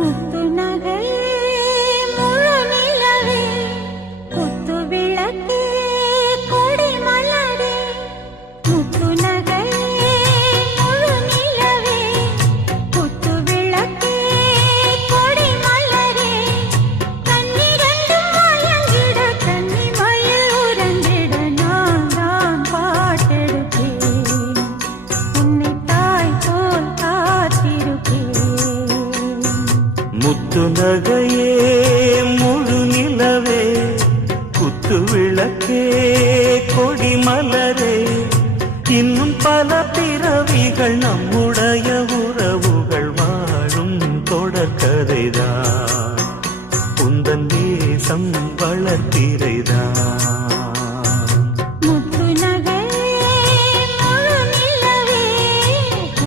முத்து நகையே முழு நிலவே குத்து விளக்கே கொடி மலரே முத்து நகையே முழு நிலவே குத்து விளக்கே கொடி மலரே கண்ணிரண்டும் மயங்கிட கன்னி மயில் உறங்கிட நான் தான் பாட்டெடுப்பேன் உன்னை தாய் போல் காத்திருப்பேன் முத்து நகையே முழு நிலவே குத்து விளக்கே கொடி மலரே இன்னும் பல பிறவிகள் நம்முடைய உறவுகள் வாழும் தொடர்கதைதான் உந்தன் தேசம் வளர்த்திரை